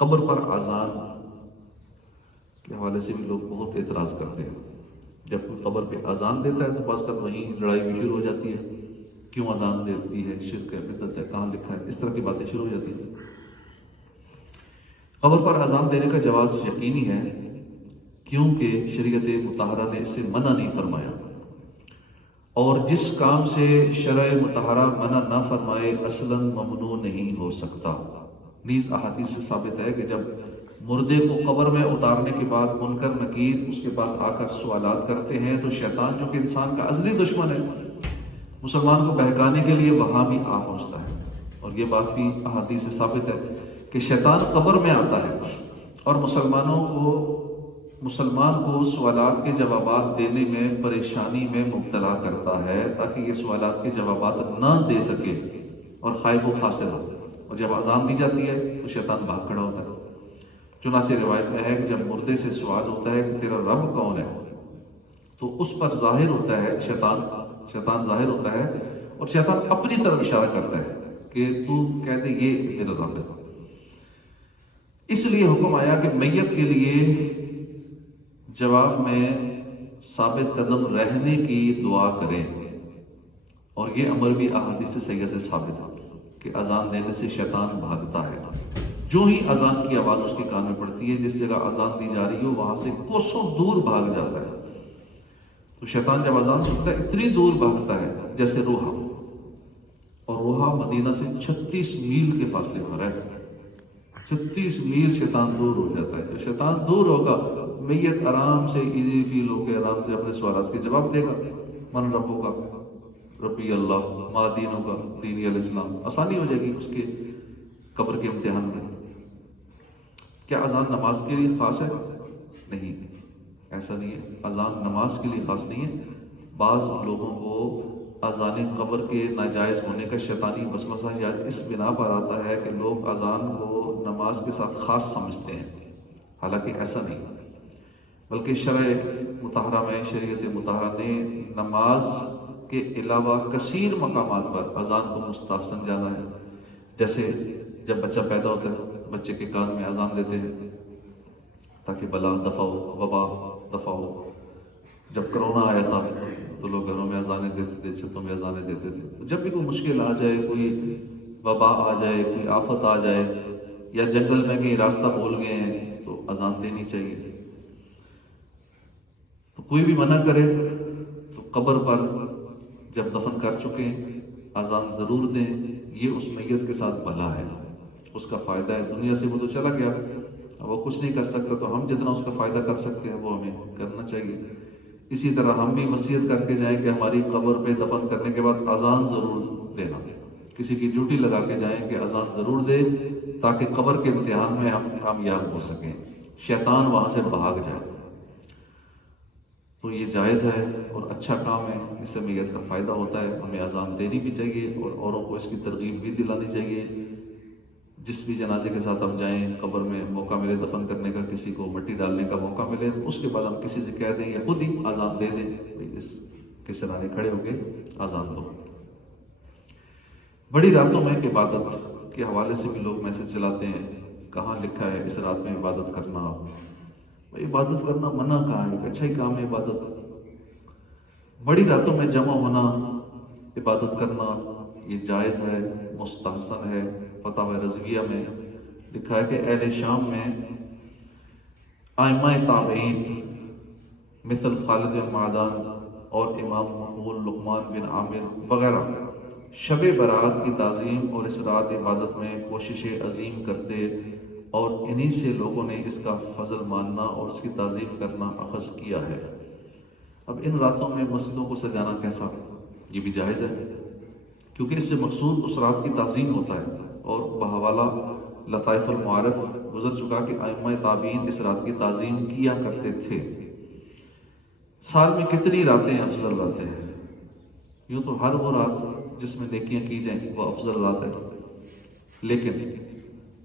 قبر پر اذان کے حوالے سے بھی لوگ بہت اعتراض کرتے ہیں. جب کوئی قبر پہ اذان دیتا ہے تو بعض کا وہیں لڑائی بھی شروع ہو جاتی ہے. کیوں اذان دیتی ہے؟ شرک ہے، بدعت ہے، کہاں لکھا ہے؟ اس طرح کی باتیں شروع ہو جاتی ہیں. قبر پر اذان دینے کا جواز یقینی ہے، کیونکہ شریعت مطہرہ نے اس سے منع نہیں فرمایا، اور جس کام سے شرع مطہرہ منع نہ فرمائے اصلاً ممنوع نہیں ہو سکتا. نیز احادیث سے ثابت ہے کہ جب مردے کو قبر میں اتارنے کے بعد منکر نکیر اس کے پاس آ کر سوالات کرتے ہیں تو شیطان، جو کہ انسان کا ازلی دشمن ہے، مسلمان کو بہکانے کے لیے وہاں بھی آ پہنچتا ہے. اور یہ بات بھی احادیث سے ثابت ہے کہ شیطان قبر میں آتا ہے اور مسلمان کو سوالات کے جوابات دینے میں پریشانی میں مبتلا کرتا ہے، تاکہ یہ سوالات کے جوابات نہ دے سکے اور خائب و خاسر ہو. اور جب اذان دی جاتی ہے تو شیطان بھاگ کھڑا ہوتا ہے. چنانچہ روایت میں ہے کہ جب مردے سے سوال ہوتا ہے کہ تیرا رب کون ہے، تو اس پر ظاہر ہوتا ہے شیطان ظاہر ہوتا ہے، اور شیطان اپنی طرف اشارہ کرتا ہے کہ تو کہہ دے یہ میرا رب ہے. اس لیے حکم آیا کہ میت کے لیے جواب میں ثابت قدم رہنے کی دعا کریں. اور یہ امر بھی احادیث صحیحہ سے ثابت ہے کہ اذان دینے سے شیطان بھاگتا ہے. جو ہی اذان کی آواز اس کے کان میں پڑتی ہے، جس جگہ اذان دی جا رہی ہو وہاں سے کوسوں دور بھاگ جاتا ہے. تو شیطان جب اذان سنتا ہے اتنی دور بھاگتا ہے جیسے روحا، اور روحا مدینہ سے 36 میل کے فاصلے پر ہے. 36 میل شیطان دور ہو جاتا ہے. تو شیطان دور ہوگا، میت آرام سے ایزی فیل ہو کے آرام سے اپنے سوالات کے جواب دے گا. من ربوں کا، ربی اللہ، ما دینوں کا، دینی الاسلام. آسانی ہو جائے گی اس کے قبر کے امتحان میں. کیا اذان نماز کے لیے خاص ہے؟ نہیں، ایسا نہیں ہے. اذان نماز کے لیے خاص نہیں ہے. بعض لوگوں کو اذان قبر کے ناجائز ہونے کا شیطانی وسوسہ یا اس بنا پر آتا ہے کہ لوگ اذان کو نماز کے ساتھ خاص سمجھتے ہیں، حالانکہ ایسا نہیں. بلکہ شریعت مطہرہ نے نماز کے علاوہ کثیر مقامات پر اذان کو مستحسن جانا ہے. جیسے جب بچہ پیدا ہوتا ہے بچے کے کان میں اذان دیتے ہیں تاکہ بلا دفع ہو، وبا دفع ہو. جب کرونا آیا تھا تو لوگ گھروں میں اذانیں دیتے تھے، چھتوں میں اذانیں دیتے تھے. جب بھی کوئی مشکل آ جائے، کوئی وبا آ جائے، کوئی آفت آ جائے، یا جنگل میں کہیں راستہ بھول گئے ہیں تو اذان دینی چاہیے. تو کوئی بھی منع کرے تو قبر پر جب دفن کر چکے ہیں اذان ضرور دیں. یہ اس میت کے ساتھ بھلا ہے، اس کا فائدہ ہے. دنیا سے وہ تو چلا گیا، وہ کچھ نہیں کر سکتا، تو ہم جتنا اس کا فائدہ کر سکتے ہیں وہ ہمیں کرنا چاہیے. اسی طرح ہم بھی وصیت کر کے جائیں کہ ہماری قبر پہ دفن کرنے کے بعد اذان ضرور دینا. کسی کی ڈیوٹی لگا کے جائیں کہ اذان ضرور دے، تاکہ قبر کے امتحان میں ہم کامیاب ہو سکیں، شیطان وہاں سے بھاگ جائے. تو یہ جائز ہے اور اچھا کام ہے، اس سے میت کا فائدہ ہوتا ہے. ہمیں اذان دینی بھی چاہیے اور اوروں کو اس کی ترغیب بھی دلانی چاہیے. جس بھی جنازے کے ساتھ ہم جائیں، قبر میں موقع ملے دفن کرنے کا، کسی کو مٹی ڈالنے کا موقع ملے، تو اس کے بعد ہم کسی سے کہہ دیں یا خود ہی اذان دے دیں، اس کے سرانے کھڑے ہو کے اذان دو. بڑی راتوں میں عبادت کے حوالے سے بھی لوگ میسج چلاتے ہیں، کہاں لکھا ہے اس رات میں عبادت کرنا؟ عبادت کرنا منع کہاں ہے؟ ایک اچھا ہی کام ہے عبادت. بڑی راتوں میں جمع ہونا، عبادت کرنا، یہ جائز ہے، مستحسن ہے. فتاوی رضویہ میں لکھا ہے کہ اہل شام میں ائمہ تابعین مثل خالد بن معدان اور امام مقبول، لقمان بن عامر وغیرہ شب برات کی تعظیم اور اس رات عبادت میں کوشش عظیم کرتے، اور انہی سے لوگوں نے اس کا فضل ماننا اور اس کی تعظیم کرنا اخذ کیا ہے. اب ان راتوں میں مسجدوں کو سجانا کیسا؟ یہ بھی جائز ہے، کیونکہ اس سے مقصود اس رات کی تعظیم ہوتا ہے. اور بحوالہ لطائف المعارف گزر چکا کہ ائمہ تابعین اس رات کی تعظیم کیا کرتے تھے. سال میں کتنی راتیں افضل راتیں ہیں؟ یوں تو ہر وہ رات جس میں نیکیاں کی جائیں وہ افضل رات ہے، لیکن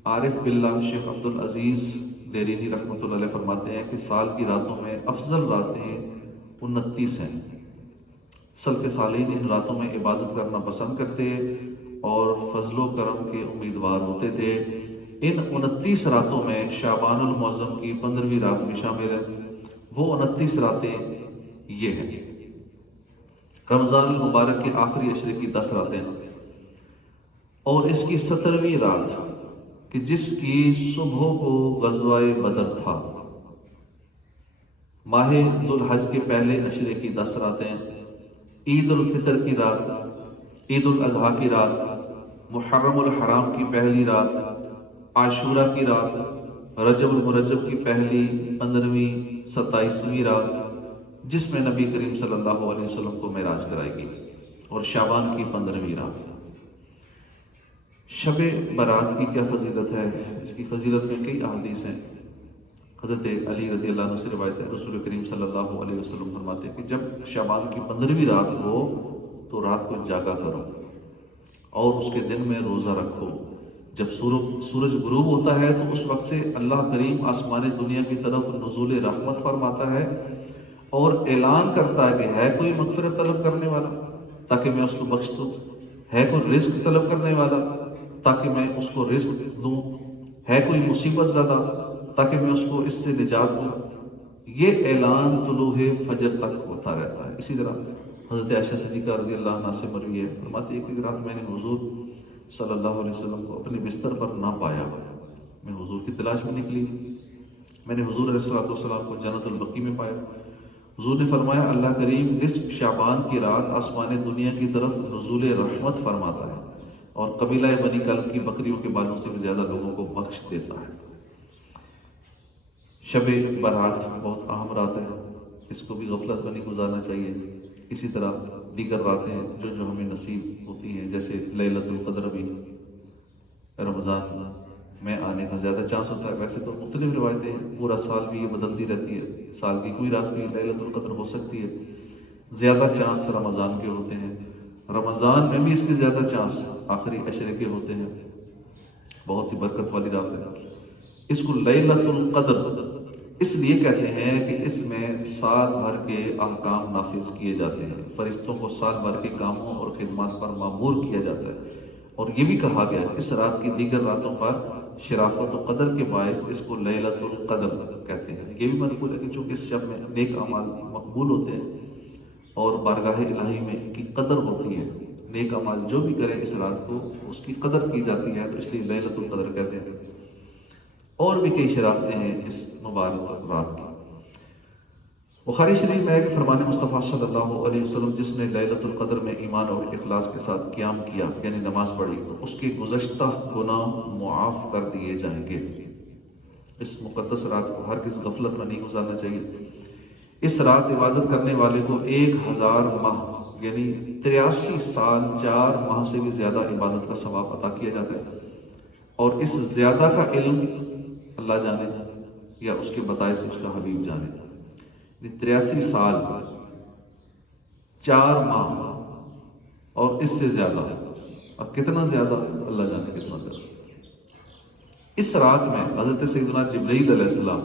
عارف باللہ شیخ عبدالعزیز دیرینی رحمۃ اللہ علیہ فرماتے ہیں کہ سال کی راتوں میں افضل راتیں 29 ہیں. سلف صالحین ان راتوں میں عبادت کرنا پسند کرتے اور فضل و کرم کے امیدوار ہوتے تھے. ان 29 راتوں میں شعبان المعظم کی 15ویں رات بھی شامل ہے۔ وہ 29 راتیں یہ ہیں: رمضان المبارک کے آخری عشرے کی 10 راتیں اور اس کی 17ویں رات کہ جس کی صبح کو غزوہ بدر تھا، ماہ ذوالحج کے پہلے عشرے کی 10 راتیں، عید الفطر کی رات، عید الاضحیٰ کی رات، محرم الحرام کی پہلی رات، عاشورہ کی رات، رجب المرجب کی پہلی 15ویں 27ویں رات جس میں نبی کریم صلی اللہ علیہ وسلم کو معراج کرائی گئی، اور شعبان کی 15ویں رات۔ شب برات کی کیا فضیلت ہے؟ اس کی فضیلت میں کئی احادیث ہیں۔ حضرت علی رضی اللہ عنہ سے روایت ہے، رسول کریم صلی اللہ علیہ وسلم فرماتے ہیں کہ جب شعبان کی 15ویں رات ہو تو رات کو جاگا کرو اور اس کے دن میں روزہ رکھو۔ جب سورج غروب ہوتا ہے تو اس وقت سے اللہ کریم آسمان دنیا کی طرف نزول رحمت فرماتا ہے اور اعلان کرتا ہے کہ ہے کوئی مغفرت طلب کرنے والا تاکہ میں اس کو بخش دوں، ہے کوئی رزق طلب کرنے والا تاکہ میں اس کو رزق دوں، ہے کوئی مصیبت زدہ تاکہ میں اس کو اس سے نجات دوں۔ یہ اعلان طلوع فجر تک ہوتا رہتا ہے۔ اسی طرح حضرت عائشہ صدیقہ رضی اللہ عنہ سے مروی ہے، فرماتی ہے کہ ایک رات میں نے حضور صلی اللہ علیہ وسلم کو اپنے بستر پر نہ پایا، میں حضور کی تلاش میں نکلی، میں نے حضور علیہ السلام کو جنت البقیع میں پایا۔ حضور نے فرمایا اللہ کریم نصف شعبان کی رات آسمان دنیا کی طرف نزول رحمت فرماتا ہے اور قبیلہ بنی کلب کی بکریوں کے بالوں سے بھی زیادہ لوگوں کو بخش دیتا ہے۔ شب برات بہت اہم رات ہے، اس کو بھی غفلت میں نہیں گزارنا چاہیے۔ اسی طرح دیگر راتیں جو ہمیں نصیب ہوتی ہیں، جیسے لیلۃ القدر بھی رمضان میں آنے کا زیادہ چانس ہوتا ہے۔ ویسے تو مختلف روایتیں ہیں، پورا سال بھی یہ بدلتی رہتی ہے، سال کی کوئی رات بھی لیلۃ القدر ہو سکتی ہے۔ زیادہ چانس رمضان کے ہوتے ہیں، رمضان میں بھی اس کے زیادہ چانس آخری عشرے کے ہوتے ہیں۔ بہت ہی برکت والی رات ہے۔ اس کو لیلۃ القدر اس لیے کہتے ہیں کہ اس میں سال بھر کے احکام نافذ کیے جاتے ہیں، فرشتوں کو سال بھر کے کاموں اور خدمات پر مامور کیا جاتا ہے۔ اور یہ بھی کہا گیا اس رات کی دیگر راتوں پر شرافت و قدر کے باعث اس کو لیلۃ القدر کہتے ہیں۔ یہ بھی منقول ہے کہ چونکہ اس شب میں نیک اعمال مقبول ہوتے ہیں اور بارگاہ الہی میں ان کی قدر ہوتی ہے، نیک اعمال جو بھی کریں اس رات کو اس کی قدر کی جاتی ہے، تو اس لیے لیلۃ القدر کہتے ہیں۔ اور بھی کئی شرافتیں ہیں اس مبارک رات کی۔ بخاری شریف میں ہے کہ فرمان مصطفیٰ صلی اللہ علیہ وسلم جس نے لیلۃ القدر میں ایمان اور اخلاص کے ساتھ قیام کیا یعنی نماز پڑھی تو اس کے گزشتہ گناہ معاف کر دیے جائیں گے۔ اس مقدس رات کو ہرگز غفلت میں نہیں گزارنا چاہیے۔ اس رات عبادت کرنے والے کو 1000 ماہ یعنی 83 سال 4 ماہ سے بھی زیادہ عبادت کا ثواب عطا کیا جاتا ہے، اور اس زیادہ کا علم اللہ جانے یا اس کے بتائے سے اس کا حبیب جانے۔ 83 سال 4 ماہ اور اس سے زیادہ، اب کتنا زیادہ اللہ جانے کتنا زیادہ۔ اس رات میں حضرت سیدنا جبرائیل علیہ السلام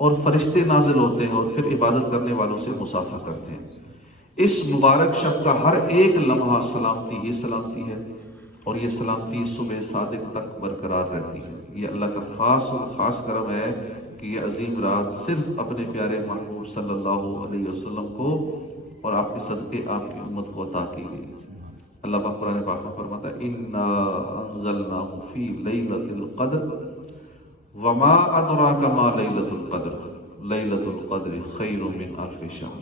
اور فرشتے نازل ہوتے ہیں اور پھر عبادت کرنے والوں سے مصافحہ کرتے ہیں۔ اس مبارک شب کا ہر ایک لمحہ سلامتی ہی سلامتی ہے، اور یہ سلامتی صبح صادق تک برقرار رہتی ہے۔ یہ اللہ کا خاص اور خاص کرم ہے کہ یہ عظیم رات صرف اپنے پیارے محبوب صلی اللہ علیہ وسلم کو اور آپ کے صدقے آپ کی امت کو عطا کی گئی۔ اللہ پاک قرآن پاک میں فرماتا ہے اِنَّا أَنزَلْنَاهُ فِي لَيْلَةِ الْقَدْرِ وَمَا أَدْرَاكَ مَا لَيْلَةُ الْقَدْرِ لَيْلَةُ الْقَدْرِ خَيْرٌ مِّنْ أَلْفِ شَهْرٍ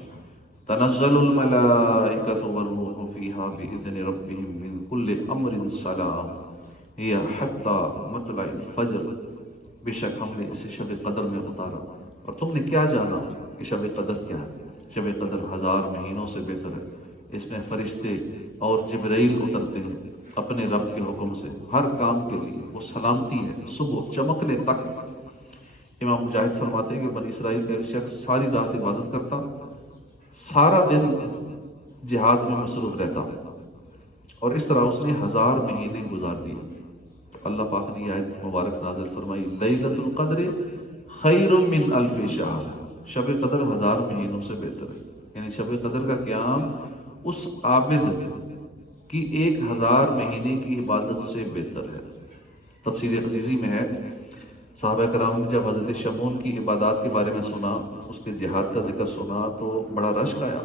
تَنَزَّلُ الْمَلَائِكَةُ وَالرُّوحُ فِيهَا بِإِذْنِ رَبِّهِم مِّن كُلِّ أَمْرٍ سَلَامٌ هِيَ حَتَّىٰ مَطْلَعِ الْفَجْرِ۔ بے شک ہم نے اسے شب قدر میں اتارا، اور تم نے کیا جانا کہ شب قدر کیا ہے؟ شب قدر 1000 مہینوں سے بہتر ہے۔ اس میں فرشتے اور جبرائیل اترتے ہیں اپنے رب کے حکم سے ہر کام کے لیے، وہ سلامتی ہے صبح چمکنے تک۔ امام مجاہد فرماتے ہیں کہ بنی اسرائیل کا ایک شخص ساری رات عبادت کرتا، سارا دن جہاد میں مصروف رہتا، اور اس طرح اس نے 1000 مہینے گزار دیے۔ تو اللہ پاک نے یہ آیت مبارک نازل فرمائی لیلۃ القدر خیر من الف شہر، شب قدر 1000 مہینوں سے بہتر ہے۔ یعنی شب قدر کا قیام اس عابد کی 1000 مہینے کی عبادت سے بہتر ہے۔ تفسیر عزیزی میں ہے، صحابہ کرام جب حضرت شمعون کی عبادات کے بارے میں سنا، اس کے جہاد کا ذکر سنا تو بڑا رشک آیا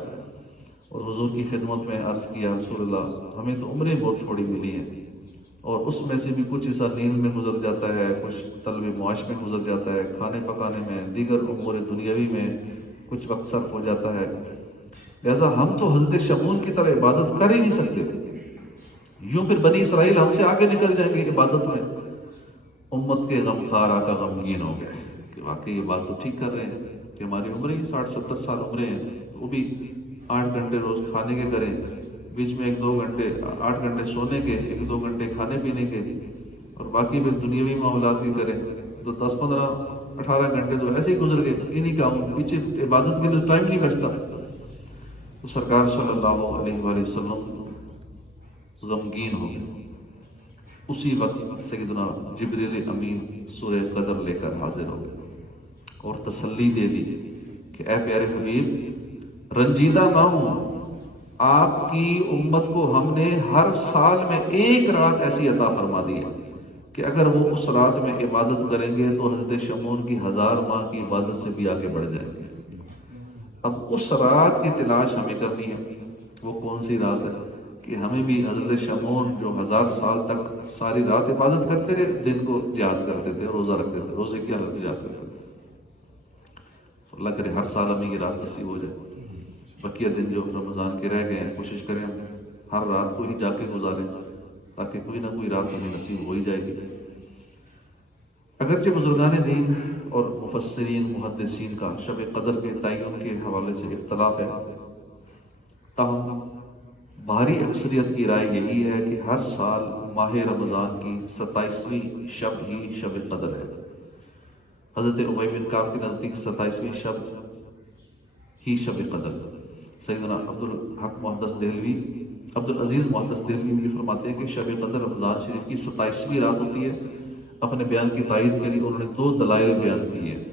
اور حضور کی خدمت میں عرض کیا، رسول اللہ ہمیں تو عمریں بہت تھوڑی ملی ہیں، اور اس میں سے بھی کچھ حصہ نیند میں گزر جاتا ہے، کچھ طلب معاش میں گزر جاتا ہے، کھانے پکانے میں، دیگر امور دنیاوی میں کچھ وقت صرف ہو جاتا ہے، لہذا ہم تو حضرت شمعون کی طرح عبادت کر ہی نہیں سکتے، یوں پھر بنی اسرائیل ہم سے آگے نکل جائیں گے عبادت میں۔ امت کے غمخوار آقا غمگین ہو گئے کہ واقعی یہ بات تو ٹھیک کر رہے ہیں کہ ہماری عمریں 60-70 سال عمریں ہیں، وہ بھی 8 گھنٹے روز کھانے کے کریں، بیچ میں 1-2 گھنٹے 8 گھنٹے سونے کے، 1-2 گھنٹے کھانے پینے کے، اور باقی پھر دنیاوی معاملات کی کریں، تو 10-15-18 گھنٹے تو ایسے ہی گزر گئے، انہیں کا پیچھے عبادت کے لیے ٹائم نہیں بچتا۔ تو سرکار صلی اللہ علیہ وآلہ وسلم غمگین ہو گئے۔ اسی وقت سیدنا جبریل امین سورہ قدر لے کر حاضر ہو گئے اور تسلی دے دی کہ اے پیارے حبیب رنجیدہ نہ ہوں، آپ کی امت کو ہم نے ہر سال میں ایک رات ایسی عطا فرما دی ہے کہ اگر وہ اس رات میں عبادت کریں گے تو حضرت شمعون کی 1000 ماہ کی عبادت سے بھی آگے بڑھ جائیں گے۔ اب اس رات کی تلاش ہمیں کرنی ہے، وہ کون سی رات ہے کہ ہمیں بھی حضرت شمعون جو 1000 سال تک ساری رات عبادت کرتے رہے، دن کو جہاد کرتے تھے، روزہ رکھتے تھے، روزے کی حالت میں جہاد کرتے تھے، اللہ کرے ہر سال ہمیں یہ رات نصیب ہو جائے۔ بقیہ دن جو رمضان کے رہ گئے ہیں کوشش کریں ہر رات کو ہی جا کے گزاریں، تاکہ کوئی نہ کوئی رات ہمیں نصیب ہو ہی جائے گی۔ اگرچہ بزرگان دین اور مفسرین محدثین کا شب قدر کے تعین کے حوالے سے اختلاف ہے، تاہم بھاری اکثریت کی رائے یہی ہے کہ ہر سال ماہ رمضان کی 27ویں شب ہی شب قدر ہے۔ حضرت ابی بن کعب کے نزدیک 27ویں شب ہی شب قدر۔ سیدنا عبدالعزیز محدث دہلوی بھی فرماتے ہیں کہ شب قدر رمضان شریف کی 27ویں رات ہوتی ہے۔ اپنے بیان کی تائید کے لیے انہوں نے 2 دلائل بیان کیے ہیں۔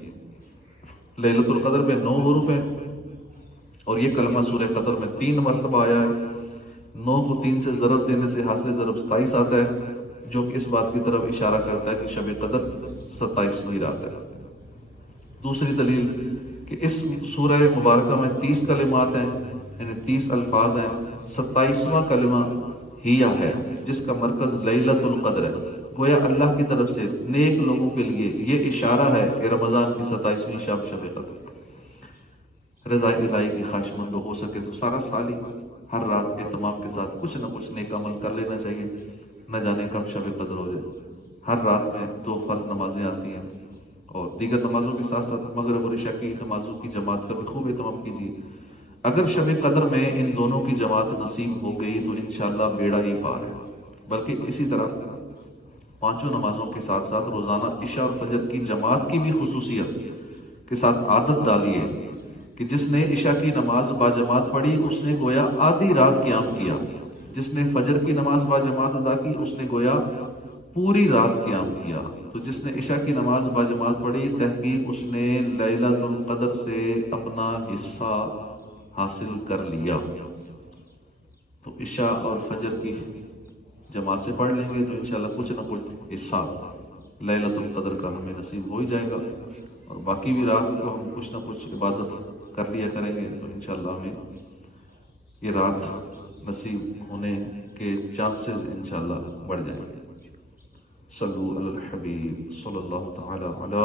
لیلۃ القدر میں 9 حروف ہیں اور یہ کلمہ سورہ قدر میں 3 مرتبہ آیا ہے۔ 9 کو 3 سے ضرب دینے سے حاصل ضرب 27 آتا ہے، جو کہ اس بات کی طرف اشارہ کرتا ہے کہ شب قدر 27ویں رات ہے۔ دوسری دلیل کہ اس سورہ مبارکہ میں 30 کلمات ہیں، یعنی 30 الفاظ ہیں، 27واں کلمہ ہیہ ہے جس کا مرکز لیلۃ القدر ہے۔ گویا اللہ کی طرف سے نیک لوگوں کے لیے یہ اشارہ ہے کہ رمضان کی 27ویں شب شب قدر۔ رضا الہی کی خواہش مند ہو سکے تو سارا سال ہی ہر رات اہتمام کے ساتھ کچھ نہ کچھ نیک عمل کر لینا چاہیے، نہ جانے کب شب قدر ہو جائے۔ ہر رات میں 2 فرض نمازیں آتی ہیں اور دیگر نمازوں کے ساتھ ساتھ مغرب اور عشاء کی نمازوں کی جماعت کا بھی خوب اہتمام کیجیے۔ اگر شب قدر میں ان دونوں کی جماعت نصیب ہو گئی تو انشاءاللہ بیڑا ہی پار ہے۔ بلکہ اسی طرح 5 نمازوں کے ساتھ ساتھ روزانہ عشاء اور فجر کی جماعت کی بھی خصوصیت کے ساتھ عادت ڈالی ہے کہ جس نے عشاء کی نماز باجماعت پڑھی اس نے گویا آدھی رات قیام کیا، جس نے فجر کی نماز باجماعت ادا کی اس نے گویا پوری رات قیام کیا، تو جس نے عشاء کی نماز باجماعت پڑھی تحقیق اس نے لیلۃ القدر سے اپنا حصہ حاصل کر لیا۔ تو عشاء اور فجر کی جماعت سے پڑھ لیں گے تو انشاءاللہ کچھ نہ کچھ حصہ لیلۃ القدر کا ہمیں نصیب ہو ہی جائے گا، اور باقی بھی رات کو ہم کچھ نہ کچھ عبادت کر لیا کریں گے تو انشاءاللہ ہمیں یہ رات نصیب ہونے کے چانسز انشاءاللہ بڑھ جائیں گے۔ صلو علی الحبیب صلی اللہ تعالی علی